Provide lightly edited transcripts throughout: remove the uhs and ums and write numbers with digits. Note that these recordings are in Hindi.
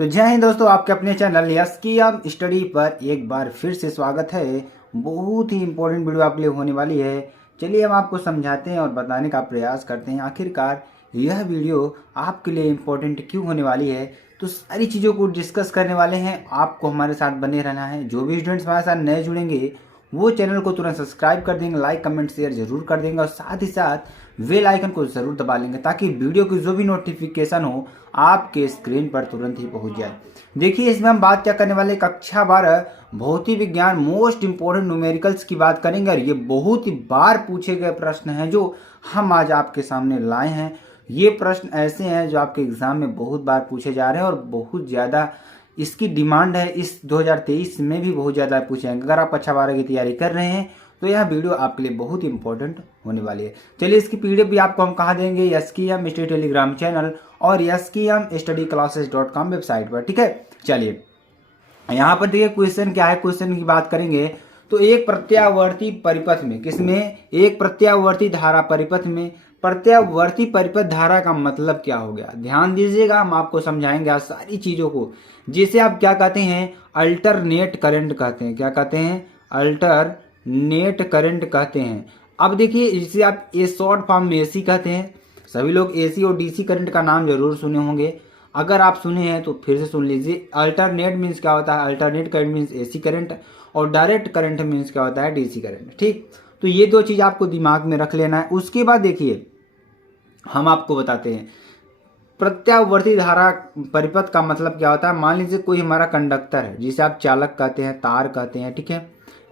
तो जय हिंद दोस्तों, आपके अपने चैनल यस की हम स्टडी पर एक बार फिर से स्वागत है। बहुत ही इंपॉर्टेंट वीडियो आपके लिए होने वाली है। चलिए हम आपको समझाते हैं और बताने का प्रयास करते हैं आखिरकार यह वीडियो आपके लिए इम्पोर्टेंट क्यों होने वाली है। तो सारी चीज़ों को डिस्कस करने वाले हैं, आपको हमारे साथ बने रहना है। जो भी स्टूडेंट्स हमारे साथ नए जुड़ेंगे वो चैनल को तुरंत सब्सक्राइब कर देंगे, लाइक कमेंट शेयर जरूर कर देंगे और साथ ही साथ बेल आइकन को जरूर दबा लेंगे ताकि वीडियो की जो भी नोटिफिकेशन हो आपके स्क्रीन पर तुरंत ही पहुंच जाए। देखिए, इसमें हम बात क्या करने वाले, कक्षा 12 भौतिक विज्ञान मोस्ट इंपोर्टेंट न्यूमेरिकल्स की बात करेंगे और ये बहुत ही बार पूछे गए प्रश्न हैं जो हम आज आपके सामने लाए हैं। ये प्रश्न ऐसे हैं जो आपके एग्जाम में बहुत बार पूछे जा रहे हैं और बहुत ज़्यादा इसकी डिमांड है। इस 2023 में भी बहुत ज़्यादा पूछे जाएंगे। अगर आप कक्षा 12 की तैयारी कर रहे हैं तो यह वीडियो आपके लिए बहुत ही इंपॉर्टेंट होने वाली है। चलिए, इसकी पीडीएफ भी आपको हम कहाँ देंगे, यस की हम स्टडी टेलीग्राम चैनल और यस की हम studyclasses.com वेबसाइट पर। ठीक है, चलिए यहाँ पर देखिए क्वेश्चन क्या है। क्वेश्चन की बात करेंगे तो एक प्रत्यावर्ती परिपथ में, किसमें, एक प्रत्यावर्ती धारा परिपथ में प्रत्यावर्ती परिपथ धारा का मतलब क्या हो गया। ध्यान दीजिएगा, हम आपको समझाएंगे आज सारी चीजों को। जिसे आप क्या कहते हैं, अल्टरनेट करंट कहते हैं। क्या कहते हैं, अल्टरनेट करंट कहते हैं। अब देखिए, जिसे आप ए शॉर्ट फॉर्म में एसी कहते हैं। सभी लोग एसी और डीसी करंट का नाम जरूर सुने होंगे। अगर आप सुने हैं तो फिर से सुन लीजिए। अल्टरनेट मीन्स क्या होता है, alternate current means AC current और डायरेक्ट करंट मीन्स क्या होता है, डीसी करंट। ठीक, तो ये दो चीज आपको दिमाग में रख लेना है। उसके बाद देखिए हम आपको बताते हैं प्रत्यावर्ती धारा परिपथ का मतलब क्या होता है। मान लीजिए कोई हमारा कंडक्टर है जिसे आप चालक कहते हैं, तार कहते हैं। ठीक है,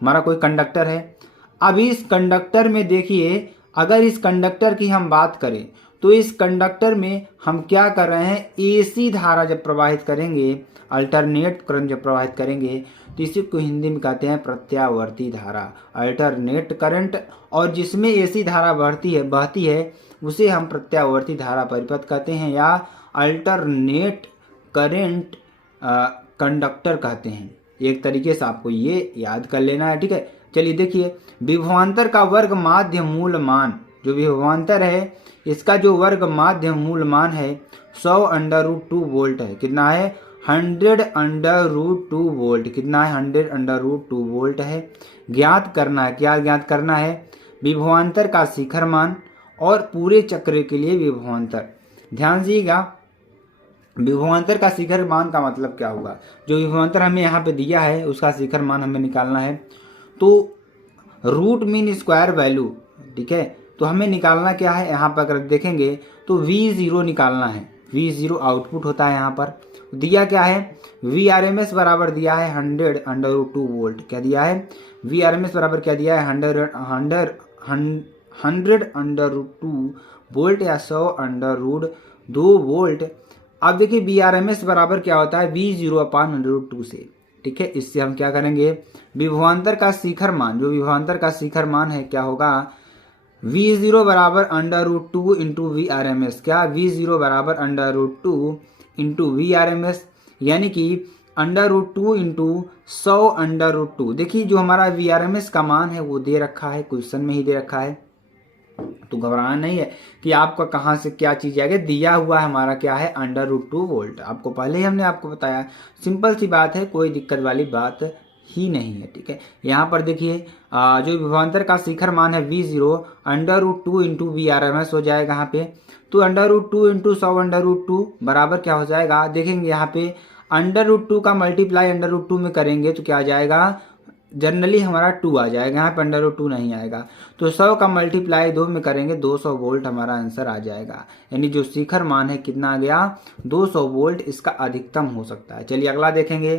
हमारा कोई कंडक्टर है। अब इस कंडक्टर में देखिए, अगर इस कंडक्टर की हम बात करें तो इस कंडक्टर में हम क्या कर रहे हैं, एसी धारा जब प्रवाहित करेंगे, अल्टरनेट करंट जब प्रवाहित करेंगे तो इसी को हिंदी में कहते हैं प्रत्यावर्ती धारा, अल्टरनेट करंट। और जिसमें एसी धारा बहती है उसे हम प्रत्यावर्ती धारा परिपथ कहते हैं या अल्टरनेट करंट कंडक्टर कहते हैं। एक तरीके से आपको ये याद कर लेना है। ठीक है, चलिए देखिए, विभवांतर का वर्ग माध्य मूल मान, जो विभवांतर है इसका जो वर्ग माध्य मूल मान है 100√2 वोल्ट है। कितना है, 100√2 वोल्ट। कितना है, 100√2 वोल्ट है। ज्ञात करना है, क्या ज्ञात करना है, विभवांतर का शिखर मान और पूरे चक्र के लिए विभवांतर। ध्यान दीजिएगा, विभवांतर का शिखर मान का मतलब क्या होगा, जो विभवांतर हमें यहाँ पे दिया है उसका शिखर मान हमें निकालना है। तो रूट मीन स्क्वायर वैल्यू, ठीक है, तो हमें निकालना क्या है, यहाँ पर अगर देखेंगे तो V0 निकालना है। V0 आउटपुट होता है। यहाँ पर दिया क्या है, VRMS बराबर दिया है 100√2 वोल्ट। क्या दिया है, VRMS बराबर क्या दिया है, 100√2 वोल्ट या 100√2 वोल्ट। अब देखिए VRMS बराबर क्या होता है, V0/√2 से। ठीक है, इससे हम क्या करेंगे, विभवांतर का शिखर मान, जो विभवांतर का शिखर मान है क्या होगा, V0 बराबर √2 इंटू VRMS। क्या, V0 बराबर √2 इंटू VRMS, यानी कि √2 इंटू 100√2। देखिए जो हमारा VRMS का मान है वो दे रखा है, क्वेश्चन में ही दे रखा है, तो घबराना नहीं है कि आपका कहाँ से क्या चीज आएगा। दिया हुआ है हमारा क्या है, √2 वोल्ट। आपको पहले ही हमने आपको बताया, सिंपल सी बात है, कोई दिक्कत वाली बात ही नहीं है। ठीक है, यहाँ पर देखिए जो विभवांतर का शिखर मान है V0 √2 इंटू VRMS हो जाएगा यहाँ पे। तो √2 इंटू 100√2 बराबर क्या हो जाएगा, देखेंगे यहाँ पे √2 का मल्टीप्लाई √2 में करेंगे तो क्या आ जाएगा, जनरली हमारा 2 आ जाएगा, यहाँ पे √2 नहीं आएगा। तो 100 का मल्टीप्लाई 2 में करेंगे 200 वोल्ट हमारा आंसर आ जाएगा। यानी जो शिखर मान है कितना आ गया, 200 वोल्ट इसका अधिकतम हो सकता है। चलिए अगला देखेंगे।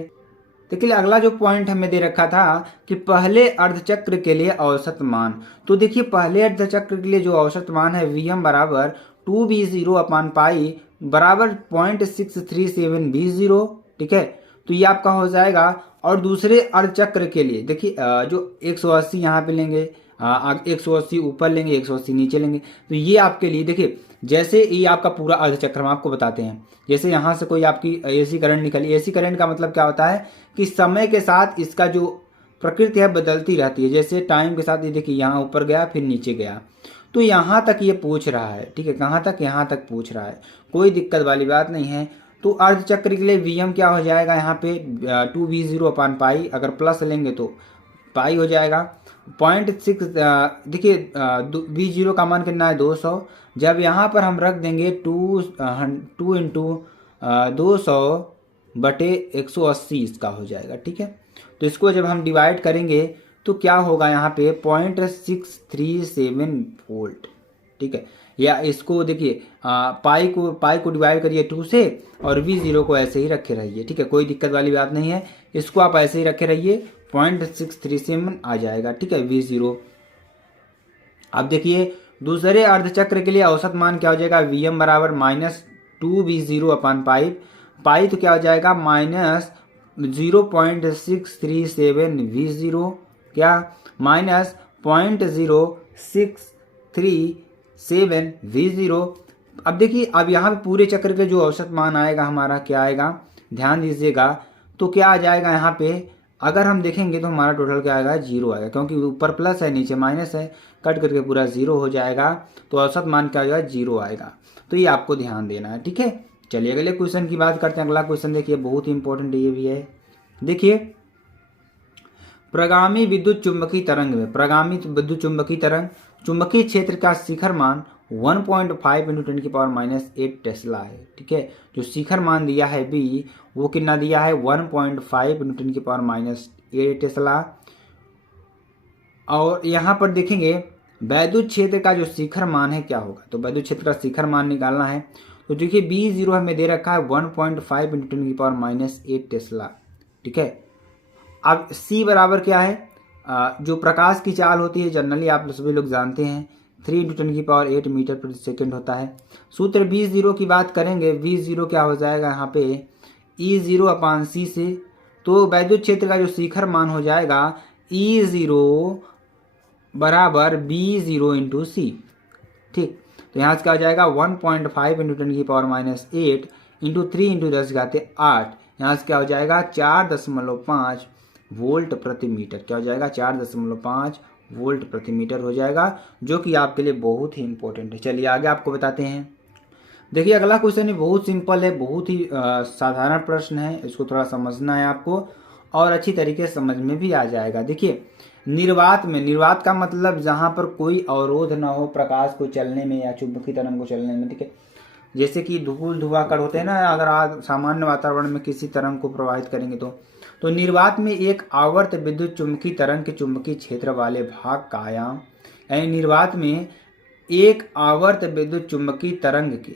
देखिए अगला जो पॉइंट हमें दे रखा था कि पहले अर्धचक्र के लिए औसत मान। तो देखिए पहले अर्धचक्र के लिए जो औसत मान है Vm बराबर 2V0/पाई बराबर 0.637 V0। ठीक है, तो ये आपका हो जाएगा। और दूसरे अर्धचक्र के लिए देखिए जो 180 यहाँ पे लेंगे, 180 ऊपर लेंगे, 180 नीचे लेंगे, तो ये आपके लिए देखिए, जैसे ये आपका पूरा अर्धचक्र हम आपको बताते हैं। जैसे यहाँ से कोई आपकी एसी करंट निकली, एसी करंट का मतलब क्या होता है कि समय के साथ इसका जो प्रकृति है बदलती रहती है। जैसे टाइम के साथ ये देखिए यहाँ ऊपर गया फिर नीचे गया, तो यहाँ तक ये पूछ रहा है। ठीक है, कहाँ तक, यहाँ तक पूछ रहा है, कोई दिक्कत वाली बात नहीं है। तो अर्ध चक्र के लिए Vm क्या हो जाएगा यहाँ पे 2V0 अपान पाई, अगर प्लस लेंगे तो पाई हो जाएगा 0.6। देखिए V0 का मान कितना है 200, जब यहाँ पर हम रख देंगे 2 इंटू 200 बटे 180 इसका हो जाएगा। ठीक है, तो इसको जब हम डिवाइड करेंगे तो क्या होगा यहाँ पे 0.637 वोल्ट। ठीक है, या इसको देखिए पाई को डिवाइड करिए 2 से और V0 को ऐसे ही रखे रहिए। ठीक है, कोई दिक्कत वाली बात नहीं है, इसको आप ऐसे ही रखे रहिए 0.637 आ जाएगा। ठीक है, V0। अब देखिए दूसरे अर्धचक्र के लिए औसत मान क्या हो जाएगा, Vm बराबर -2V0 अपान पाई तो क्या हो जाएगा -0.637 V0 क्या -0.0637 V0। अब देखिए अब यहाँ पे पूरे चक्र के जो औसत मान आएगा हमारा क्या आएगा, ध्यान दीजिएगा, तो क्या आ जाएगा यहाँ पे अगर हम देखेंगे तो हमारा टोटल क्या आएगा 0 आएगा, क्योंकि ऊपर प्लस है नीचे माइनस है, कट करके पूरा 0 हो जाएगा, तो औसत मान क्या आएगा 0 आएगा। तो ये आपको ध्यान देना है। ठीक है, चलिए अगले क्वेश्चन की बात करते हैं। अगला क्वेश्चन देखिए बहुत ही इंपॉर्टेंट ये भी है। देखिए प्रगामी विद्युत चुंबकीय तरंग में प्रगामी विद्युत चुंबकीय तरंग चुंबकीय क्षेत्र का शिखर मान 1.5 × 10⁻⁸ टेस्ला है। ठीक है, जो शिखर मान दिया है बी वो कितना दिया है 1.5 × 10⁻⁸ टेस्ला। और यहाँ पर देखेंगे वैद्युत क्षेत्र का जो शिखर मान है क्या होगा, तो वैद्युत क्षेत्र का शिखर मान निकालना है। तो देखिए B0 हमें दे रखा है 1.5 × 10⁻⁸ टेस्ला। ठीक है, अब C बराबर क्या है, जो प्रकाश की चाल होती है जनरली आप सभी लोग जानते हैं 3 × 10⁸ मीटर प्रति सेकेंड होता है। सूत्र B0 की बात करेंगे, V0 क्या हो जाएगा यहाँ पे E0 अपान C से, तो वैद्युत क्षेत्र का जो शिखर मान हो जाएगा E0 बराबर B0 × C। ठीक, तो यहाँ से क्या हो जाएगा 1.5 × 10⁻⁸ इंटू 3 × 10⁸, यहाँ से क्या हो जाएगा 4.5 वोल्ट प्रति मीटर। क्या हो जाएगा 4.5 वोल्ट प्रति मीटर हो जाएगा, जो कि आपके लिए बहुत ही इंपॉर्टेंट है। चलिए आगे आपको बताते हैं। देखिए अगला क्वेश्चन बहुत सिंपल है, बहुत ही साधारण प्रश्न है, इसको थोड़ा समझना है आपको और अच्छी तरीके से समझ में भी आ जाएगा। देखिए निर्वात का मतलब जहाँ पर कोई अवरोध ना हो प्रकाश को चलने में या चुंबकीय तरंग को चलने में। ठीक है, जैसे कि धूल धुआं होते हैं ना, अगर आप सामान्य वातावरण में किसी तरंग को प्रवाहित करेंगे तो निर्वात में एक आवर्त विद्युत चुंबकीय तरंग के चुंबकीय क्षेत्र वाले भाग का आयाम, यानी निर्वात में एक आवर्त विद्युत चुंबकीय तरंग के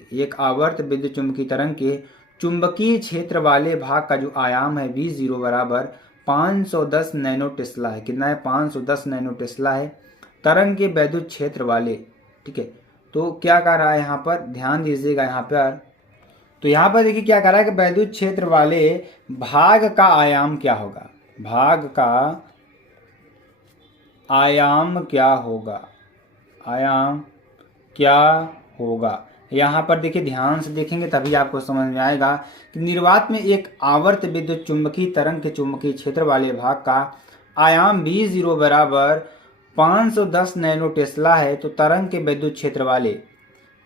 चुंबकीय क्षेत्र वाले भाग का जो आयाम है V0 बराबर 510 नैनो टेस्ला है। कितना है 510 नैनो टेस्ला है तरंग के वैद्युत क्षेत्र वाले। ठीक है, तो क्या कर रहा है यहाँ पर, ध्यान दीजिएगा यहाँ पर, तो यहाँ पर देखिए क्या कर रहा है कि वैद्युत क्षेत्र वाले भाग का आयाम क्या होगा, भाग का आयाम क्या होगा, आयाम क्या होगा। यहाँ पर देखिए ध्यान से देखेंगे तभी आपको समझ में आएगा कि निर्वात में एक आवर्त विद्युत चुंबकीय तरंग के चुंबकीय क्षेत्र वाले भाग का आयाम V0 बराबर 510 नैनो टेस्ला है। तो तरंग के विद्युत क्षेत्र वाले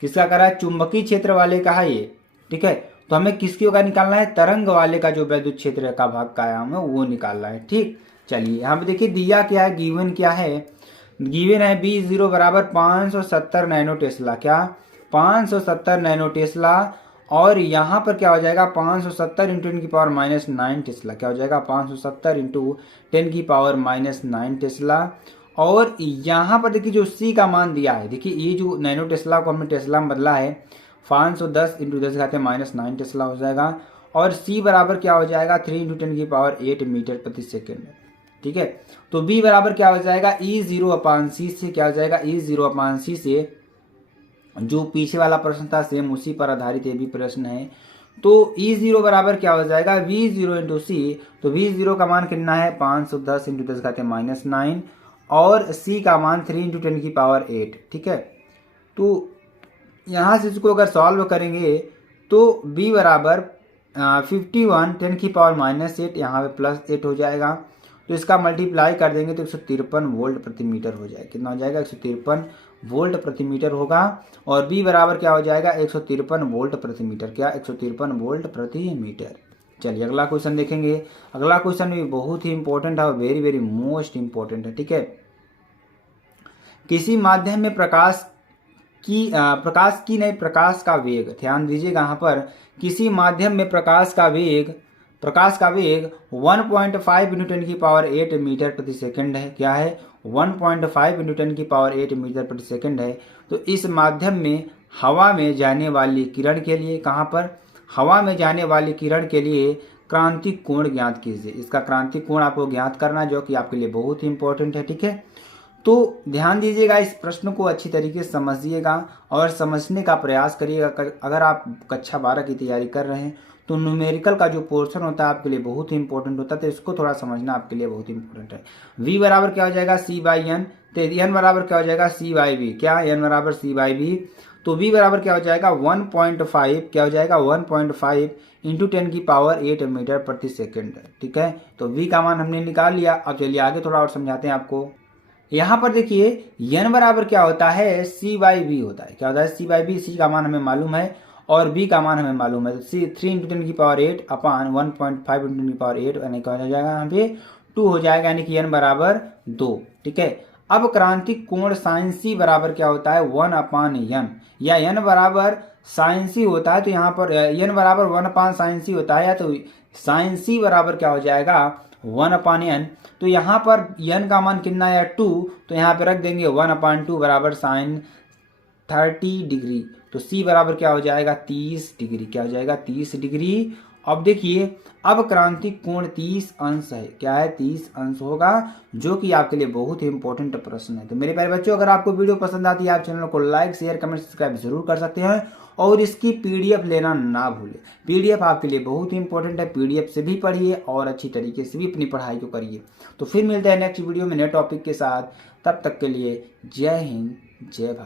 किसका करा है, चुंबकीय क्षेत्र वाले का है ये। ठीक है, तो हमें किसकी का निकालना है, तरंग वाले का जो वैद्युत क्षेत्र का भाग का आयाम है वो निकालना है। ठीक, चलिए यहाँ पे देखिए दिया क्या है, गिवन क्या है, गिवन है B0 बराबर 570 नैनो टेस्ला। क्या 570 नैनो टेस्ला, और यहाँ पर क्या हो जाएगा 570 × 10⁻⁹ टेस्ला। क्या हो जाएगा 570 × 10⁻⁹ टेस्ला। और यहाँ पर देखिए जो C का मान दिया है, देखिए ये जो नैनो टेस्ला को हमने टेस्ला में बदला है 510 × 10⁻⁹ टेस्ला हो जाएगा, और C बराबर क्या हो जाएगा 3 × 10⁸ मीटर प्रति सेकेंड। ठीक है, तो B बराबर क्या हो जाएगा E0 अपान C से, क्या हो जाएगा E0 अपान C से, जो पीछे वाला प्रश्न था सेम उसी पर आधारित ये भी प्रश्न है। तो E0 बराबर क्या हो जाएगा V0 × C, तो V0 का मान कितना है 510 × 10⁻⁹ और C का मान 3 × 10⁸। ठीक है, तो यहाँ से इसको अगर सॉल्व करेंगे तो B बराबर 51 10⁻⁸, यहाँ पे +8 हो जाएगा, तो इसका मल्टीप्लाई कर देंगे तो 153 वोल्ट प्रति मीटर हो जाएगा। कितना हो जाएगा 153 वोल्ट प्रति मीटर होगा और बी बराबर क्या हो जाएगा 153 वोल्ट प्रति मीटर। क्या 153 वोल्ट प्रति मीटर। चलिए अगला क्वेश्चन देखेंगे। अगला क्वेश्चन भी बहुत ही इंपॉर्टेंट है और वेरी वेरी मोस्ट इंपॉर्टेंट है। ठीक है, किसी माध्यम में प्रकाश का वेग, ध्यान दीजिएगा यहाँ पर, किसी माध्यम में प्रकाश का वेग 1.5 न्यूटन की पावर 8 मीटर प्रति सेकंड है। क्या है 1.5 न्यूटन की पावर 8 मीटर प्रति सेकंड है। तो इस माध्यम में हवा में जाने वाली किरण के लिए, कहाँ पर, हवा में जाने वाली किरण के लिए क्रांतिक कोण ज्ञात कीजिए। इसका क्रांतिक कोण आपको ज्ञात करना, जो कि आपके लिए बहुत ही इंपॉर्टेंट है। ठीक है, तो ध्यान दीजिएगा, इस प्रश्न को अच्छी तरीके से समझिएगा और समझने का प्रयास करिएगा। अगर आप कक्षा 12 की तैयारी कर रहे हैं तो न्यूमेरिकल का जो पोर्शन होता है आपके लिए बहुत ही इंपॉर्टेंट होता है, तो इसको थोड़ा समझना आपके लिए बहुत ही इंपॉर्टेंट है। v बराबर क्या हो जाएगा c/n, तो n बराबर क्या हो जाएगा c/v। क्या n बराबर c/v, तो v बराबर क्या हो जाएगा 1.5, क्या हो जाएगा 1.5 इंटू 10 की पावर 8 मीटर प्रति सेकेंड। ठीक है, तो v का मान हमने निकाल लिया। अब चलिए आगे थोड़ा और समझाते हैं आपको। यहाँ पर देखिए n बराबर क्या होता है c/v होता है। क्या होता है c/v, c का मान हमें मालूम है और b का मान हमें मालूम है। तो 3 इंटू 10 की पावर 8 अपान 1.5 इंटू 10 की पावर 8 यानी क्या हो जाएगा यहाँ पे 2 हो जाएगा, यानी कि n बराबर 2। ठीक है, अब क्रांतिक कोण साइन c बराबर क्या होता है 1/n, या n बराबर साइन c होता है, तो यहाँ पर n बराबर 1/sin c होता है, या तो साइन c बराबर क्या हो जाएगा 1/n। तो यहाँ पर n का मान कितना है 2, तो यहाँ पे रख देंगे 1/2 बराबर साइन 30 डिग्री। तो c बराबर क्या हो जाएगा 30 डिग्री। क्या हो जाएगा 30 डिग्री। अब देखिए, अब क्रांतिक कोण 30 अंश है। क्या है 30 अंश होगा, जो कि आपके लिए बहुत ही इंपॉर्टेंट प्रश्न है। तो मेरे प्यारे बच्चों, अगर आपको वीडियो पसंद आती है आप चैनल को लाइक शेयर कमेंट सब्सक्राइब जरूर कर सकते हैं और इसकी पीडीएफ लेना ना भूलें। पीडीएफ आपके लिए बहुत ही इंपॉर्टेंट है, पीडीएफ से भी पढ़िए और अच्छी तरीके से भी अपनी पढ़ाई को करिए। तो फिर मिलते हैं नेक्स्ट वीडियो में नए टॉपिक के साथ, तब तक के लिए जय हिंद जय भारत।